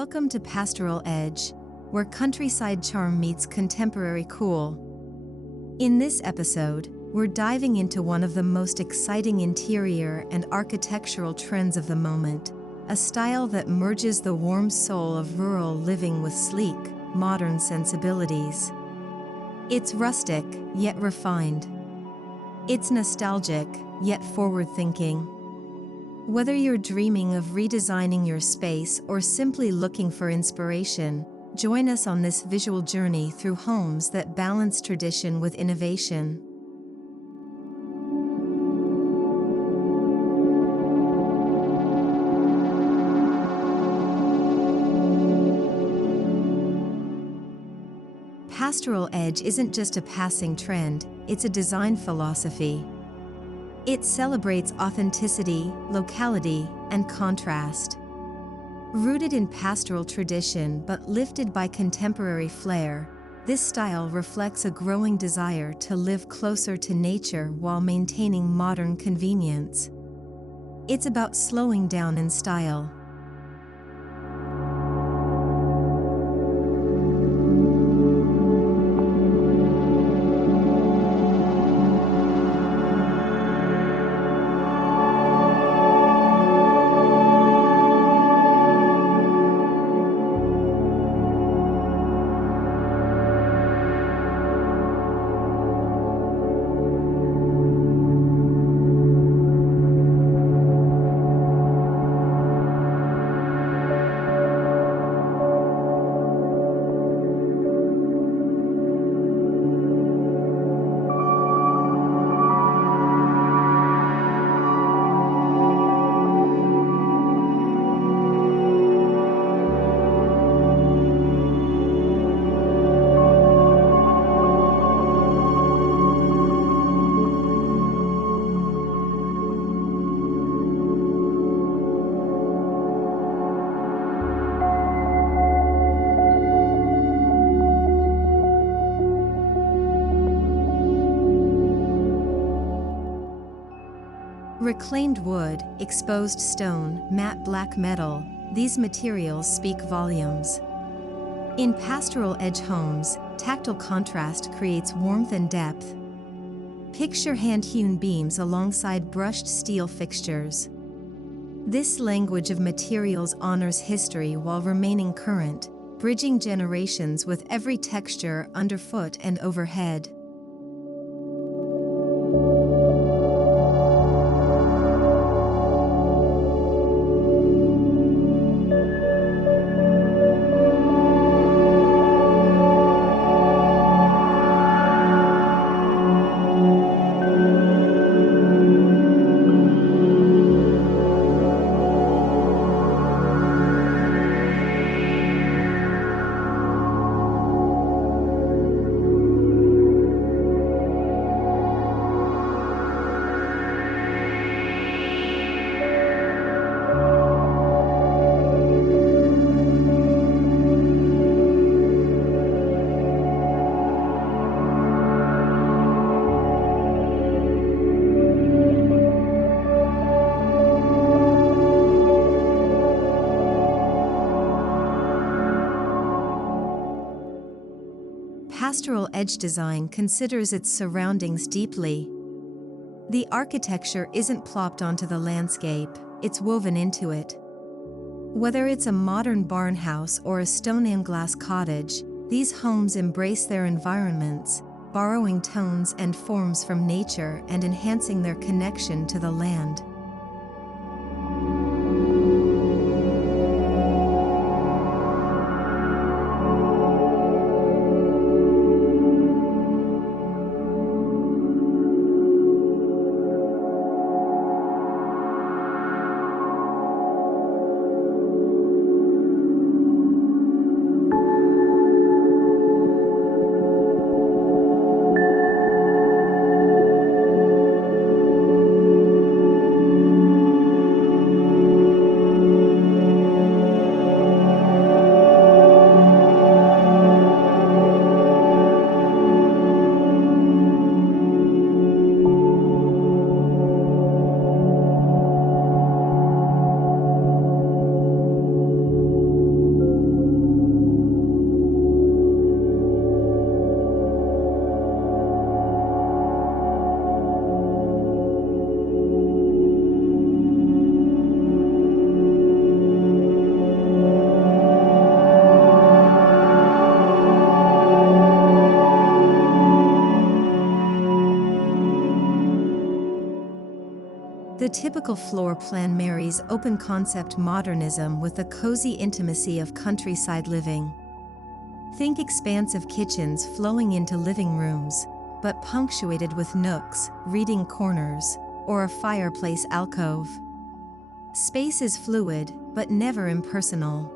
Welcome to Pastoral Edge, where countryside charm meets contemporary cool. In this episode, we're diving into one of the most exciting interior and architectural trends of the moment, a style that merges the warm soul of rural living with sleek, modern sensibilities. It's rustic, yet refined. It's nostalgic, yet forward-thinking. Whether you're dreaming of redesigning your space or simply looking for inspiration, join us on this visual journey through homes that balance tradition with innovation. Pastoral Edge isn't just a passing trend, it's a design philosophy. It celebrates authenticity, locality, and contrast. Rooted in pastoral tradition but lifted by contemporary flair, this style reflects a growing desire to live closer to nature while maintaining modern convenience. It's about slowing down in style. Reclaimed wood, exposed stone, matte black metal, these materials speak volumes. In Pastoral Edge homes, tactile contrast creates warmth and depth. Picture hand-hewn beams alongside brushed steel fixtures. This language of materials honors history while remaining current, bridging generations with every texture underfoot and overhead. Pastoral Edge design considers its surroundings deeply. The architecture isn't plopped onto the landscape, it's woven into it. Whether it's a modern barn house or a stone and glass cottage, these homes embrace their environments, borrowing tones and forms from nature and enhancing their connection to the land. The typical floor plan marries open-concept modernism with the cozy intimacy of countryside living. Think expansive kitchens flowing into living rooms, but punctuated with nooks, reading corners, or a fireplace alcove. Space is fluid, but never impersonal.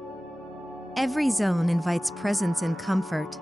Every zone invites presence and comfort.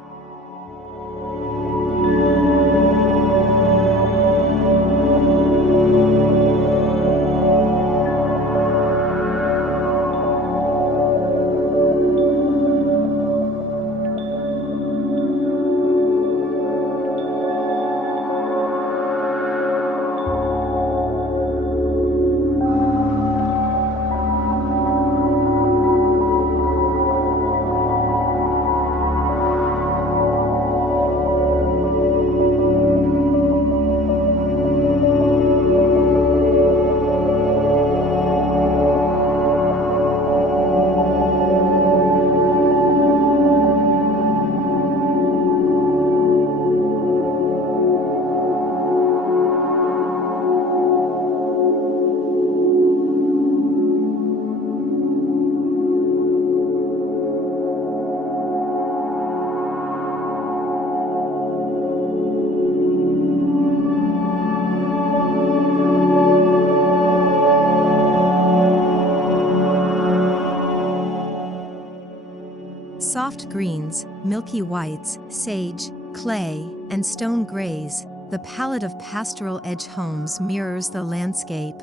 Soft greens, milky whites, sage, clay, and stone grays, the palette of Pastoral Edge homes mirrors the landscape.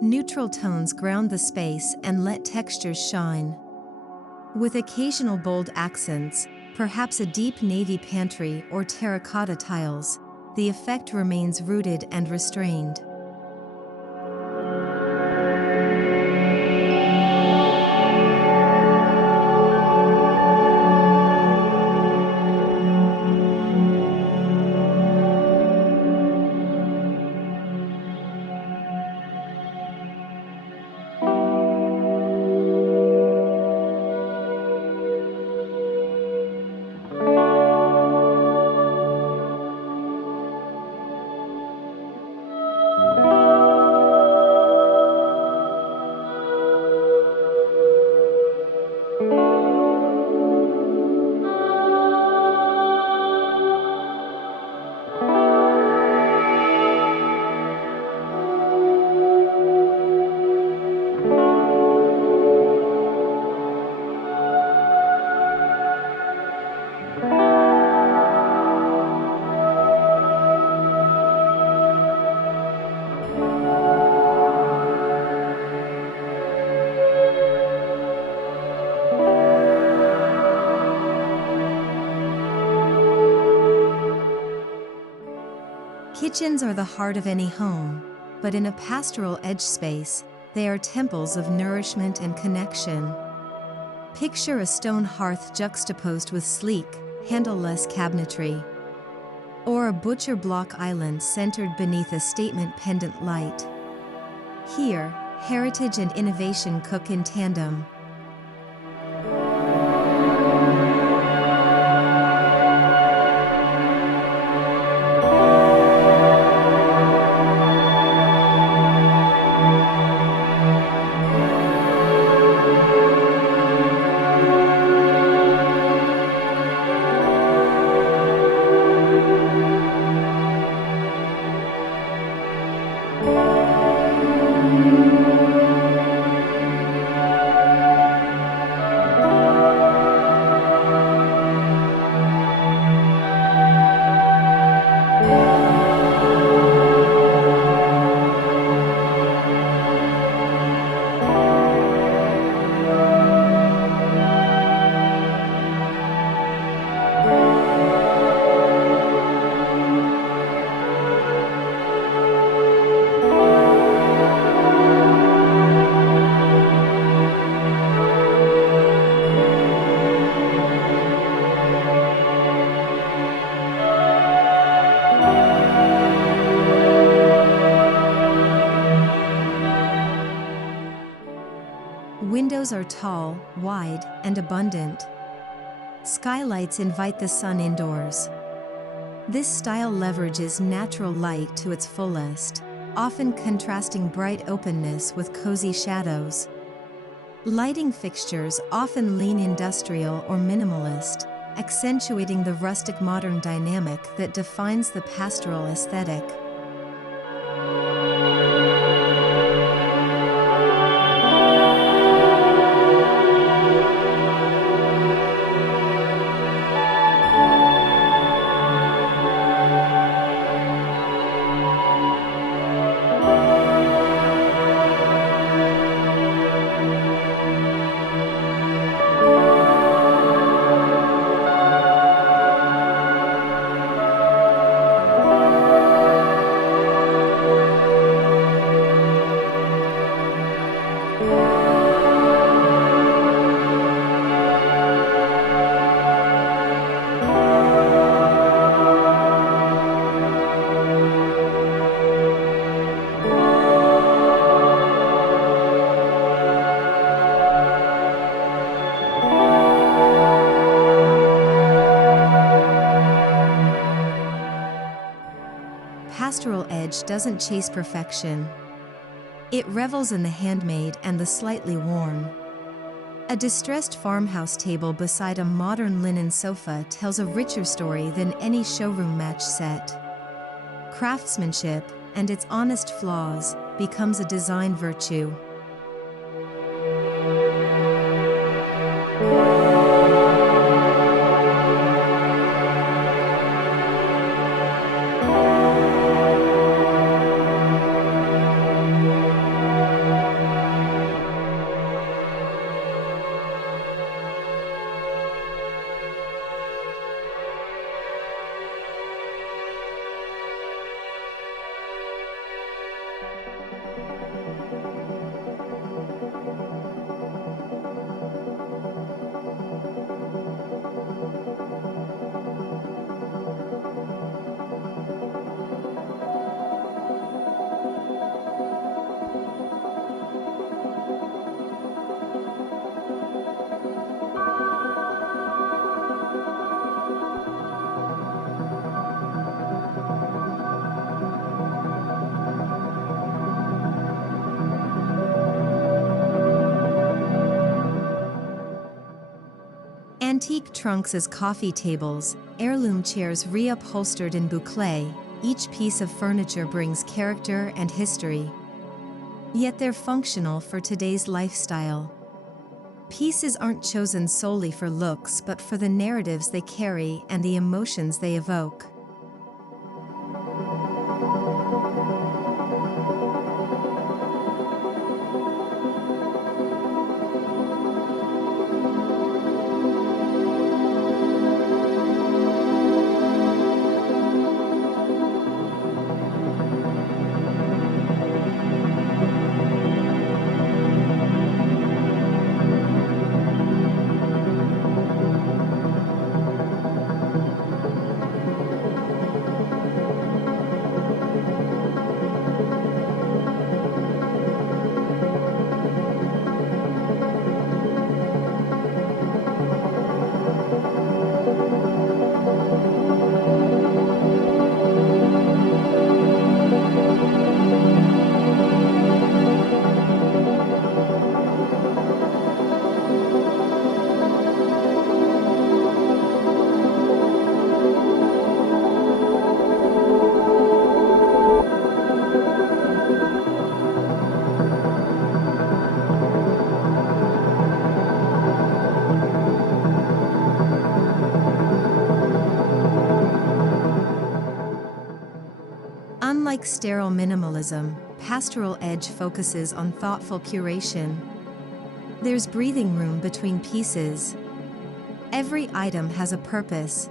Neutral tones ground the space and let textures shine. With occasional bold accents, perhaps a deep navy pantry or terracotta tiles, the effect remains rooted and restrained. Kitchens are the heart of any home, but in a pastoral edge space, they are temples of nourishment and connection. Picture a stone hearth juxtaposed with sleek, handleless cabinetry. Or a butcher block island centered beneath a statement pendant light. Here, heritage and innovation cook in tandem. Windows are tall, wide, and abundant. Skylights invite the sun indoors. This style leverages natural light to its fullest. often contrasting bright openness with cozy shadows. Lighting fixtures often lean industrial or minimalist, accentuating the rustic modern dynamic that defines the pastoral aesthetic. Pastoral Edge doesn't chase perfection. It revels in the handmade and the slightly worn. A distressed farmhouse table beside a modern linen sofa tells a richer story than any showroom match set. Craftsmanship, and its honest flaws, becomes a design virtue. Antique trunks as coffee tables, heirloom chairs reupholstered in boucle, each piece of furniture brings character and history. Yet they're functional for today's lifestyle. Pieces aren't chosen solely for looks but for the narratives they carry and the emotions they evoke. Unlike sterile minimalism, Pastoral Edge focuses on thoughtful curation. There's breathing room between pieces. Every item has a purpose.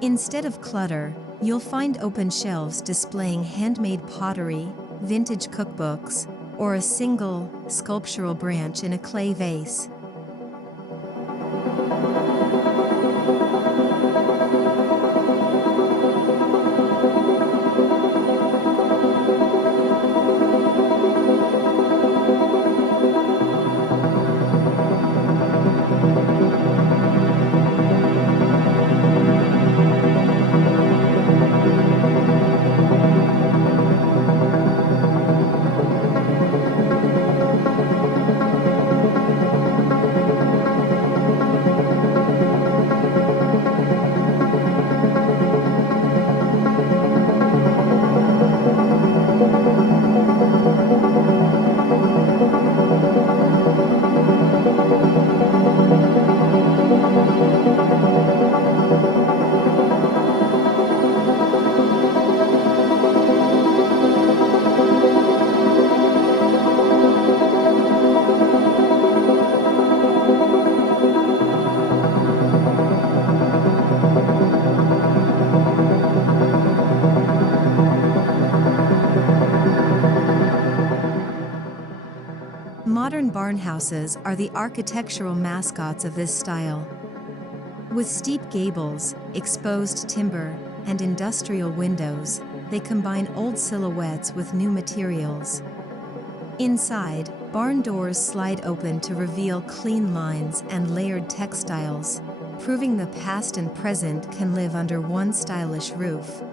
Instead of clutter, you'll find open shelves displaying handmade pottery, vintage cookbooks, or a single, sculptural branch in a clay vase. barnhouses are the architectural mascots of this style. With steep gables, exposed timber, and industrial windows, they combine old silhouettes with new materials. Inside, barn doors slide open to reveal clean lines and layered textiles, proving the past and present can live under one stylish roof.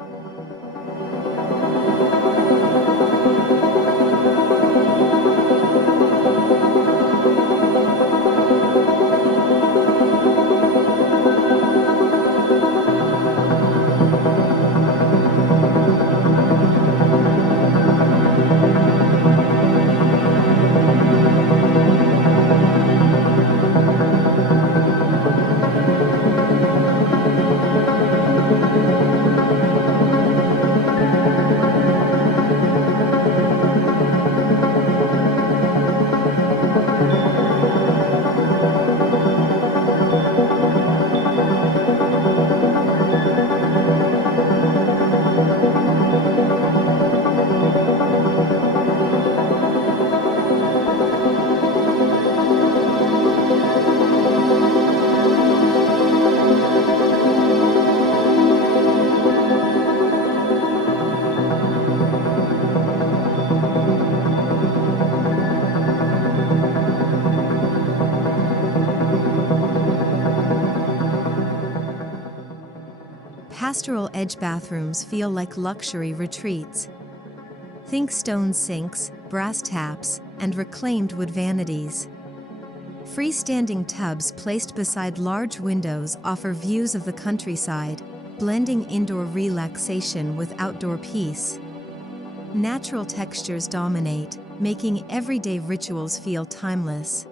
Pastoral Edge bathrooms feel like luxury retreats. Think stone sinks, brass taps, and reclaimed wood vanities. Freestanding tubs placed beside large windows offer views of the countryside, blending indoor relaxation with outdoor peace. Natural textures dominate, making everyday rituals feel timeless.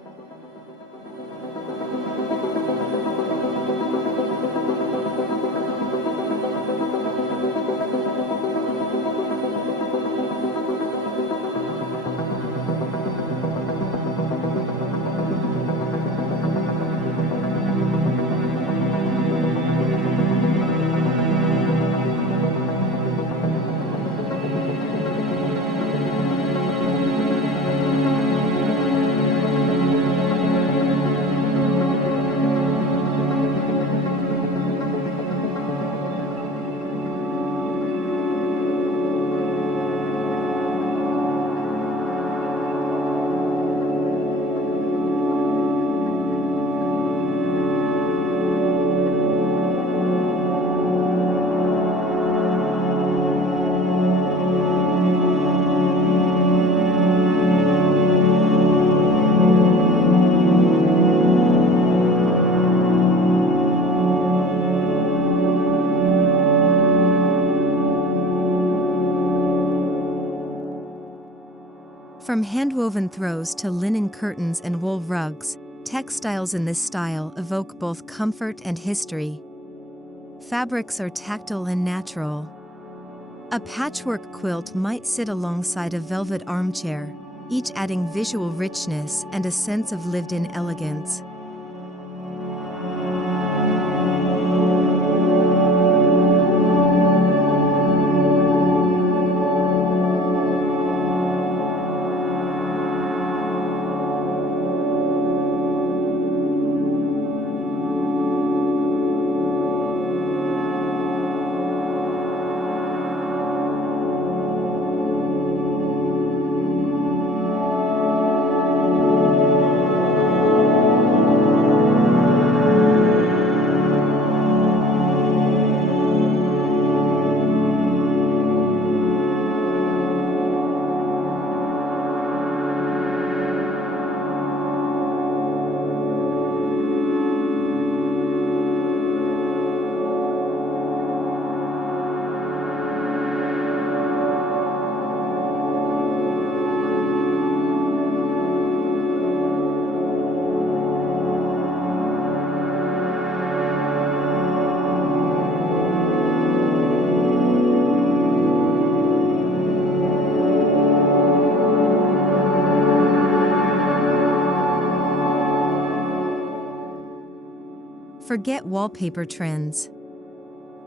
From hand-woven throws to linen curtains and wool rugs, textiles in this style evoke both comfort and history. Fabrics are tactile and natural. A patchwork quilt might sit alongside a velvet armchair, each adding visual richness and a sense of lived-in elegance. Forget wallpaper trends.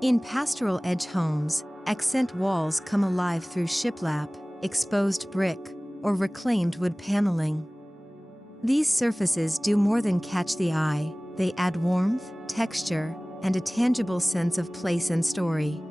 In Pastoral Edge homes, accent walls come alive through shiplap, exposed brick, or reclaimed wood paneling. These surfaces do more than catch the eye, they add warmth, texture, and a tangible sense of place and story.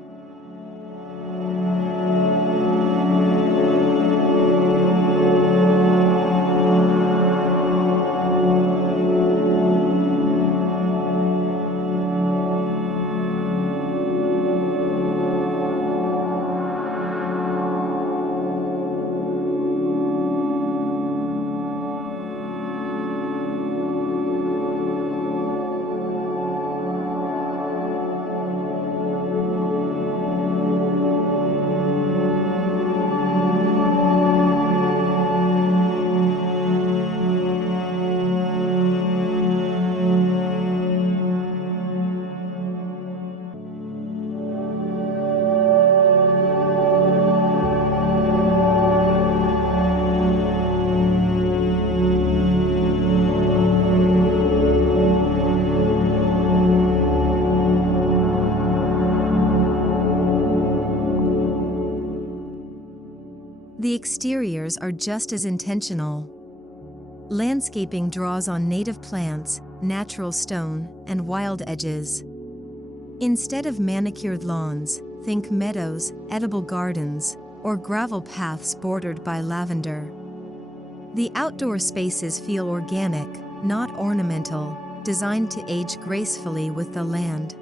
The exteriors are just as intentional. Landscaping draws on native plants, natural stone, and wild edges. Instead of manicured lawns, think meadows, edible gardens, or gravel paths bordered by lavender. The outdoor spaces feel organic, not ornamental, designed to age gracefully with the land.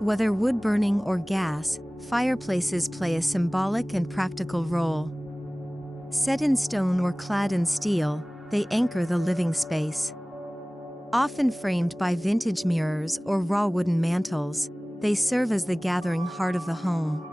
Whether wood burning or gas, fireplaces play a symbolic and practical role. Set in stone or clad in steel, they anchor the living space. Often framed by vintage mirrors or raw wooden mantels, they serve as the gathering heart of the home.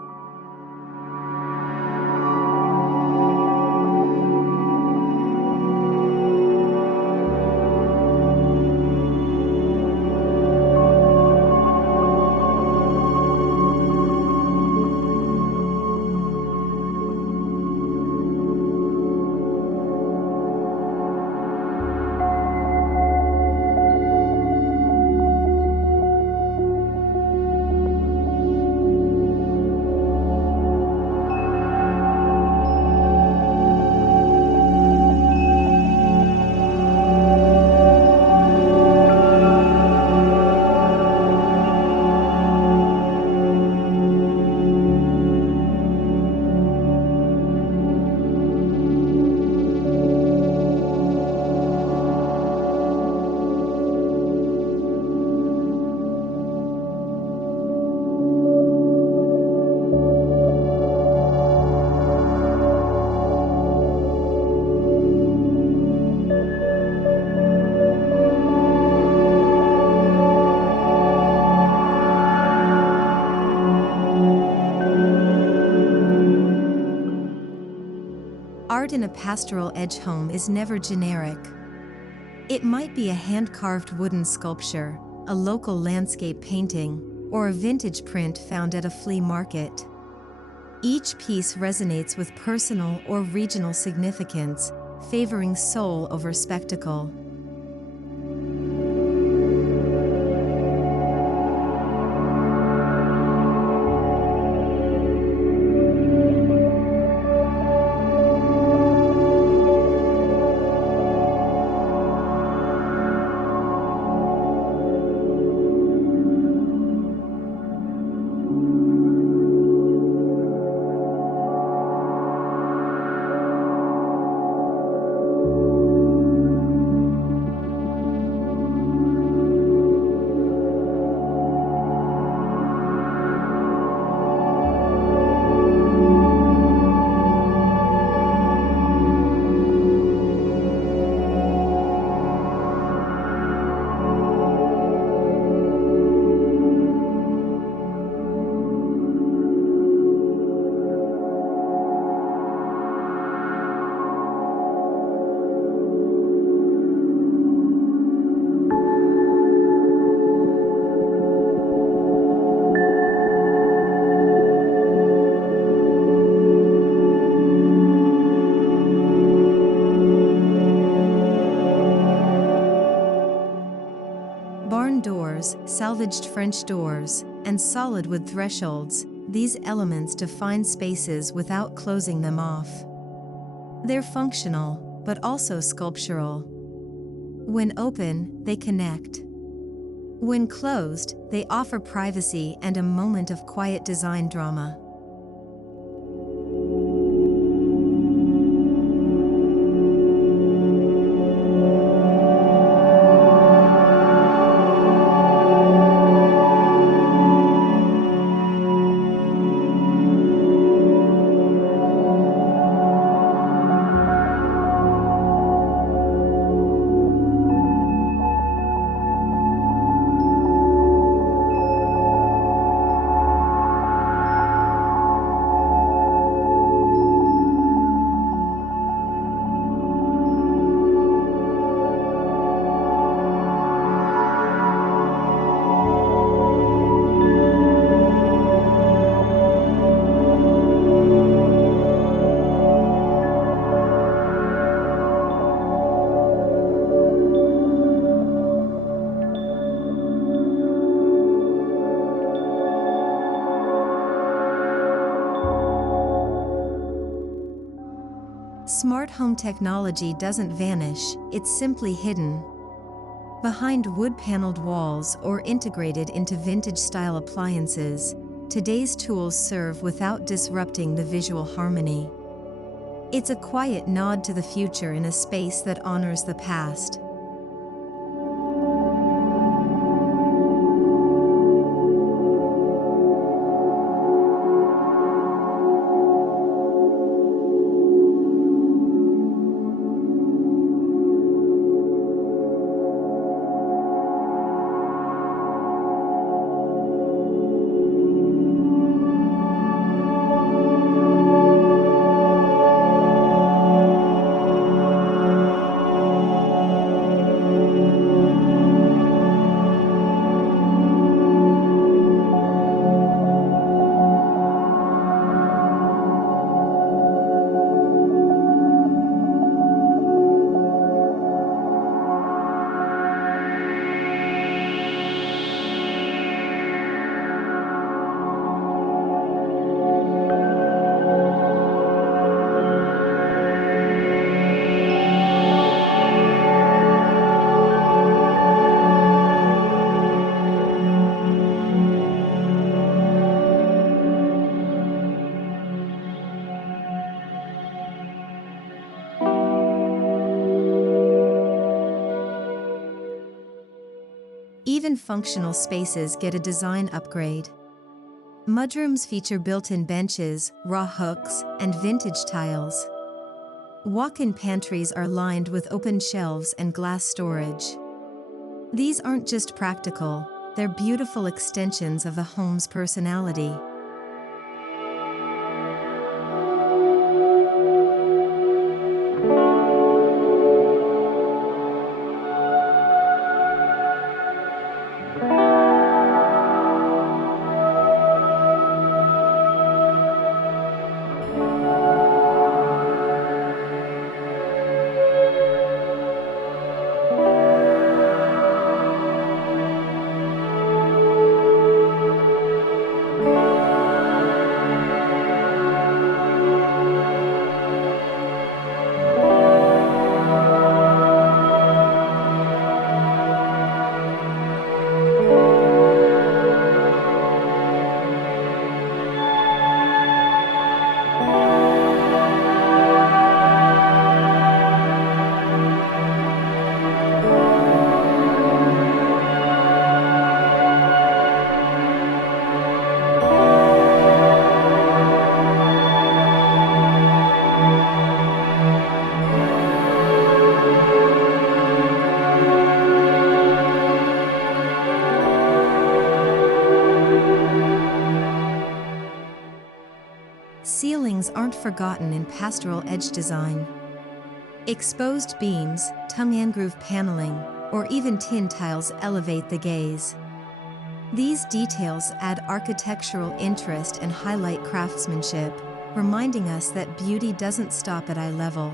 Art in a Pastoral Edge home is never generic. It might be a hand-carved wooden sculpture, a local landscape painting, or a vintage print found at a flea market. Each piece resonates with personal or regional significance, favoring soul over spectacle. salvaged French doors, and solid wood thresholds, these elements define spaces without closing them off. They're functional, but also sculptural. When open, they connect. When closed, they offer privacy and a moment of quiet design drama. Smart home technology doesn't vanish, it's simply hidden. Behind wood-paneled walls or integrated into vintage-style appliances, today's tools serve without disrupting the visual harmony. It's a quiet nod to the future in a space that honors the past. Even functional spaces get a design upgrade. Mudrooms feature built-in benches, raw hooks, and vintage tiles. Walk-in pantries are lined with open shelves and glass storage. These aren't just practical, they're beautiful extensions of the home's personality. Ceilings aren't forgotten in Pastoral Edge design. Exposed beams, tongue-and-groove paneling, or even tin tiles elevate the gaze. These details add architectural interest and highlight craftsmanship, reminding us that beauty doesn't stop at eye level.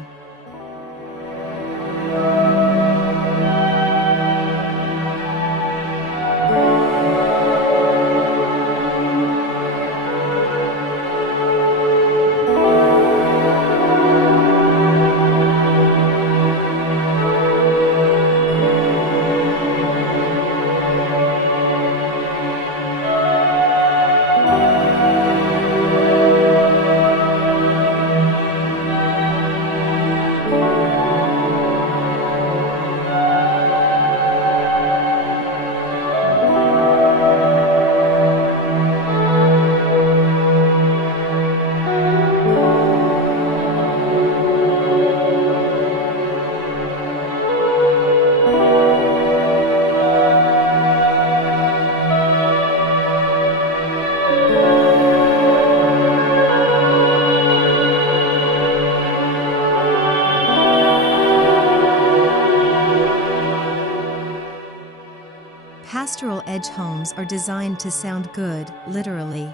Edge homes are designed to sound good, literally.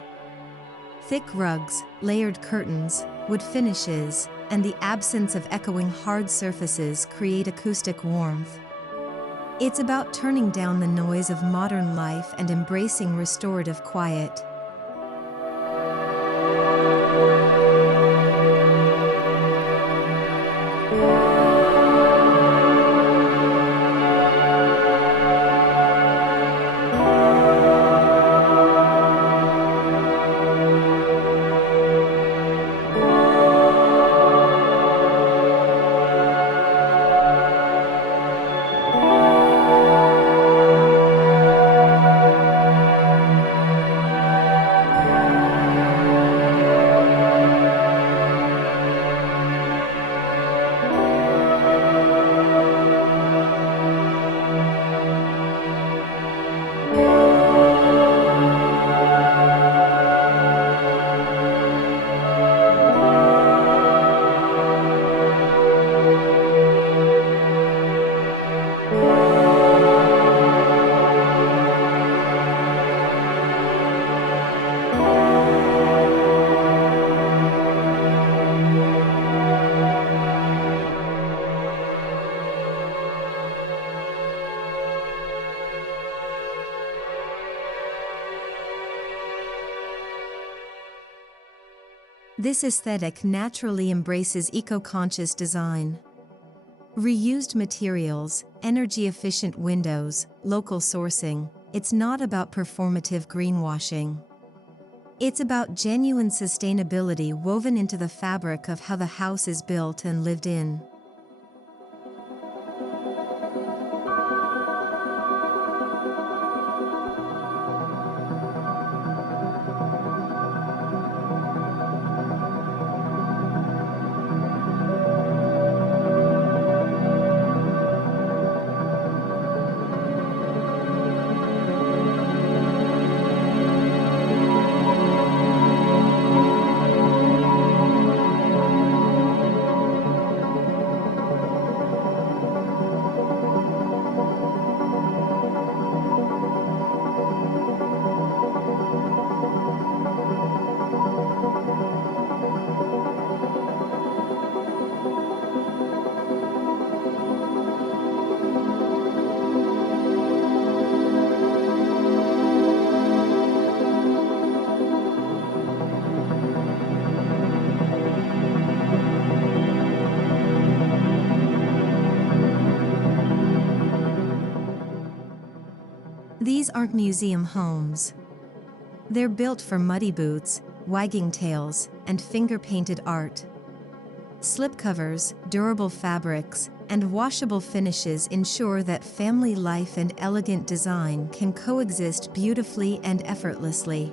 Thick rugs, layered curtains, wood finishes, and the absence of echoing hard surfaces create acoustic warmth. It's about turning down the noise of modern life and embracing restorative quiet. This aesthetic naturally embraces eco-conscious design. Reused materials, energy-efficient windows, local sourcing. It's not about performative greenwashing. It's about genuine sustainability woven into the fabric of how the house is built and lived in. These aren't museum homes. They're built for muddy boots, wagging tails, and finger-painted art. Slipcovers, durable fabrics, and washable finishes ensure that family life and elegant design can coexist beautifully and effortlessly.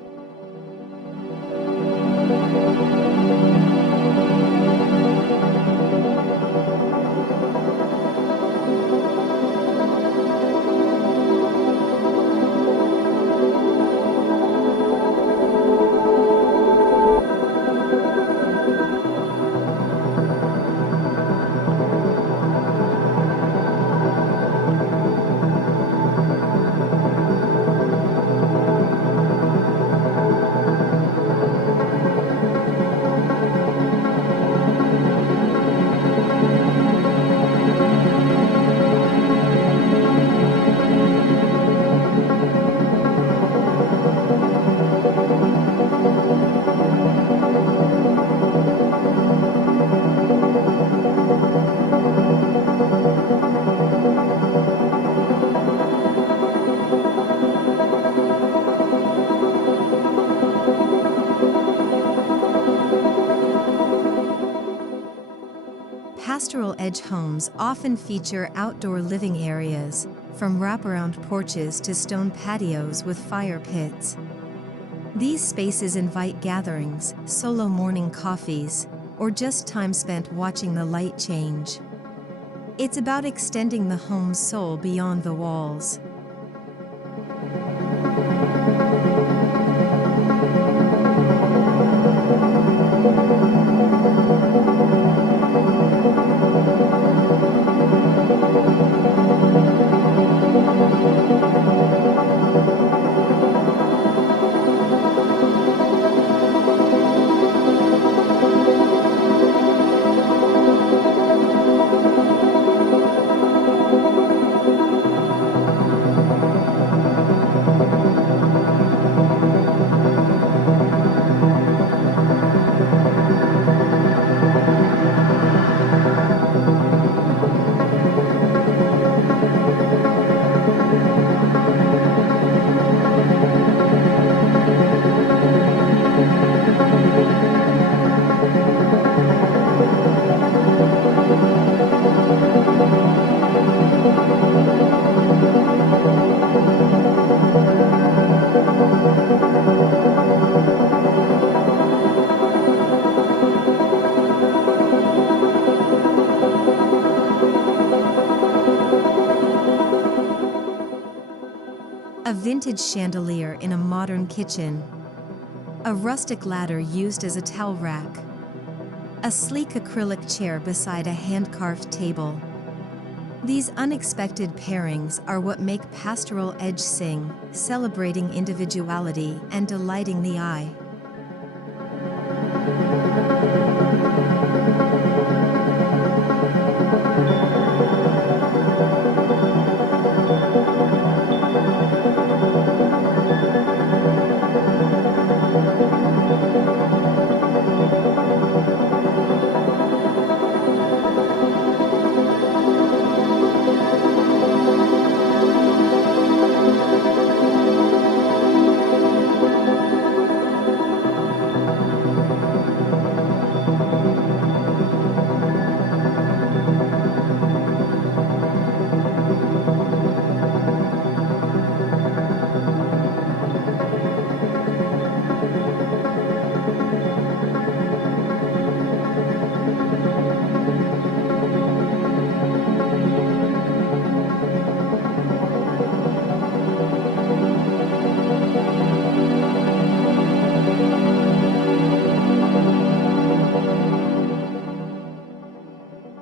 Pastoral Edge homes often feature outdoor living areas, from wraparound porches to stone patios with fire pits. These spaces invite gatherings, solo morning coffees, or just time spent watching the light change. It's about extending the home's soul beyond the walls. vintage chandelier in a modern kitchen, a rustic ladder used as a towel rack, a sleek acrylic chair beside a hand-carved table. These unexpected pairings are what make Pastoral Edge sing, celebrating individuality and delighting the eye.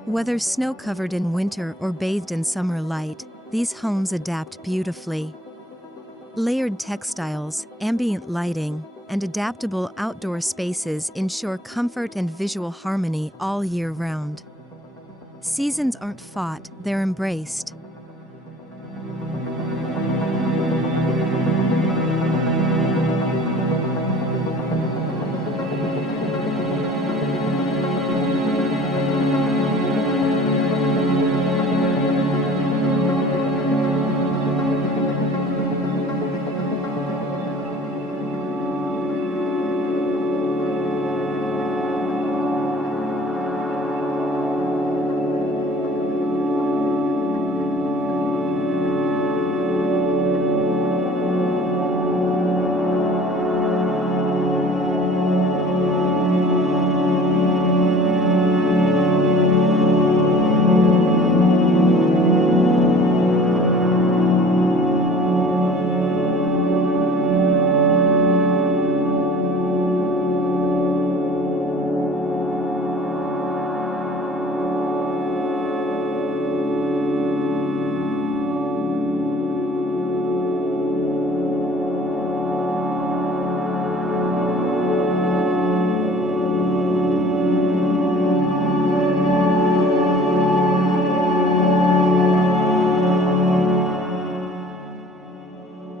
Whether snow-covered in winter or bathed in summer light, these homes adapt beautifully. Layered textiles, ambient lighting, and adaptable outdoor spaces ensure comfort and visual harmony all year round. Seasons aren't fought, they're embraced.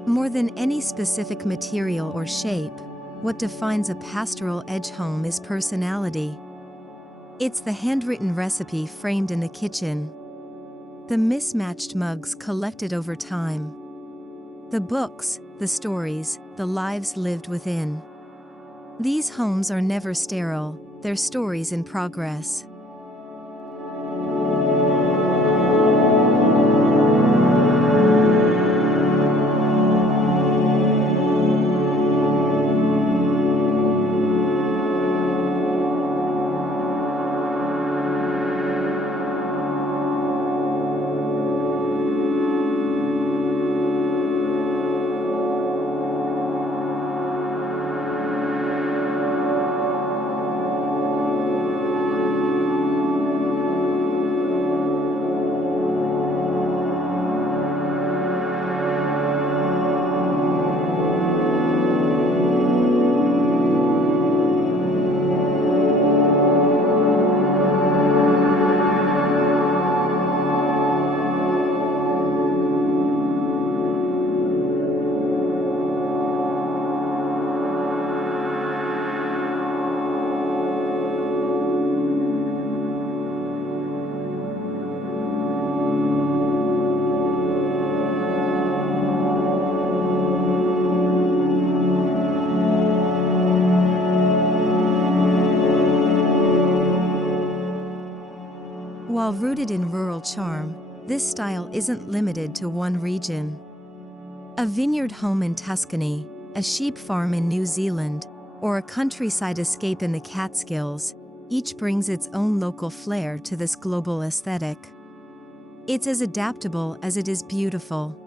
More than any specific material or shape, what defines a Pastoral Edge home is personality. It's the handwritten recipe framed in the kitchen, the mismatched mugs collected over time, the books, the stories, the lives lived within. These homes are never sterile, they're stories in progress. While rooted in rural charm, this style isn't limited to one region. A vineyard home in Tuscany, a sheep farm in New Zealand, or a countryside escape in the Catskills, each brings its own local flair to this global aesthetic. It's as adaptable as it is beautiful.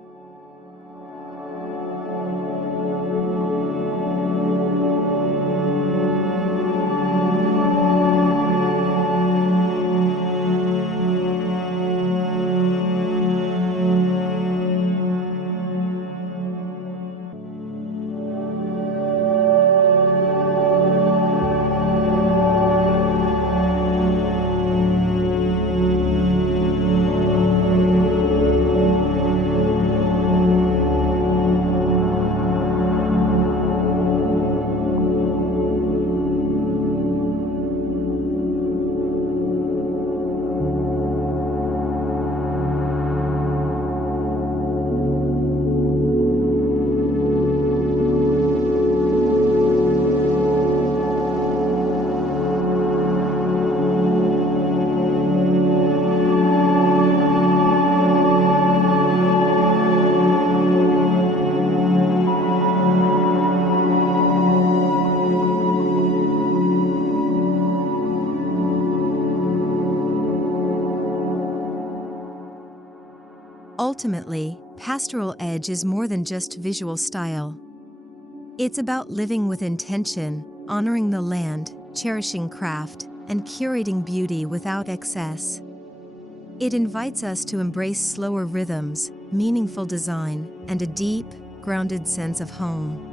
Ultimately, Pastoral Edge is more than just visual style. It's about living with intention, honoring the land, cherishing craft, and curating beauty without excess. It invites us to embrace slower rhythms, meaningful design, and a deep, grounded sense of home.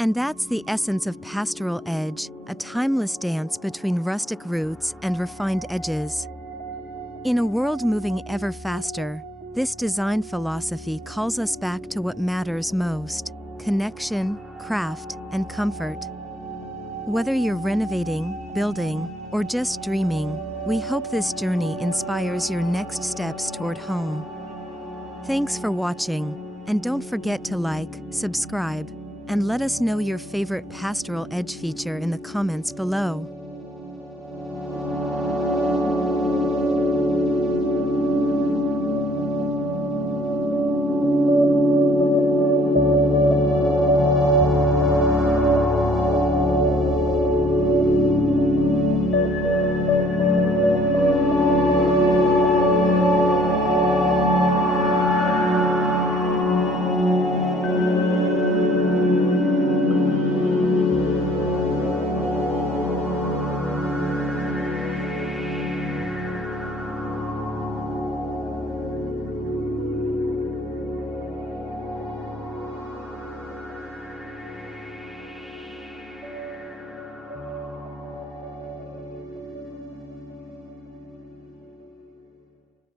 And that's the essence of Pastoral Edge, a timeless dance between rustic roots and refined edges. In a world moving ever faster, this design philosophy calls us back to what matters most: connection, craft, and comfort. Whether you're renovating, building, or just dreaming, we hope this journey inspires your next steps toward home. Thanks for watching, and don't forget to like, subscribe, and let us know your favorite Pastoral Edge feature in the comments below.